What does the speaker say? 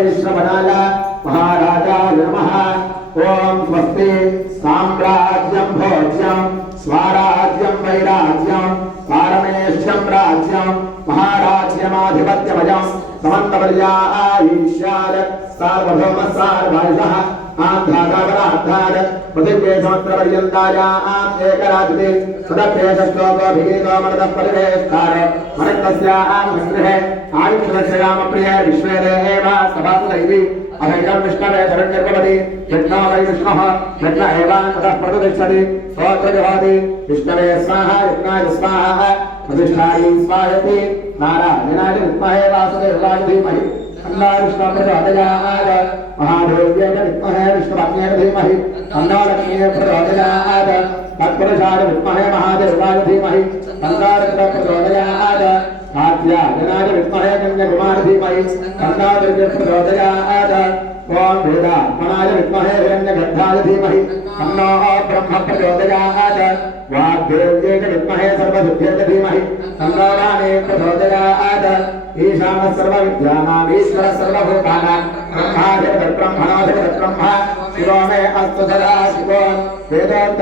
वैश्रवणाय महाराजाय नमः। ॐ स्वस्ति साम्राज्यं भोज्यं, स्वाराज्यं वैराज्यं पारमेष्ठ्यं राज्यं महाराज्यमाधिपत्यमयं समन्तपर्यायीष्याद सार्वभौम सार्वायुषः आन्धादावरान्धाद पृथिव्ये समत्रपर्यन्ताय आम् एकराजिते सदभ्येषश्लोकोभिगीतोमनदः परिवेष्टार मनस्तस्य आम् सङ्ग्रहे आयुष्यदर्शयामप्रिये विश्वे देव सभासुदैवी अभैकं विष्णवे शरण्यर्भवति यज्ञो वै विष्णुः यज्ञ एवान्ततः प्रतिष्ठति स्तोत्रजहोति विष्णवे स्वाहा यज्ञाय स्वाहा प्रतिष्ठायै स्वायति नारायणाय विद्महे वासुदेवाय धीमहि अन्ना विष्णु प्रचोदयात् विद्महे विष्णुपत्न्यै धीमहि अन्नो लक्ष्मीयै प्रचोदयात् तत्पुरुषाय विद्महे महादेवाय धीमहि अन्ना रुद्र विद्महे कन्याकुमार धीमहि अन्ना ॐ वेदात्मनाय विद्महे हिरण्यगर्भाय धीमहि अन्नो ब्रह्म प्रचोदयात् वाग्देव्यै च विद्महे सर्वसिद्ध्यै धीमहि अन्नो राणे प्रचोदयात् జ్ఞాన సర్వ జ్ఞానాధీశ్వర సర్వభూతానాం బ్రహ్మణో బ్రహ్మ శివో మే అస్తు సదా శివో వేదాంత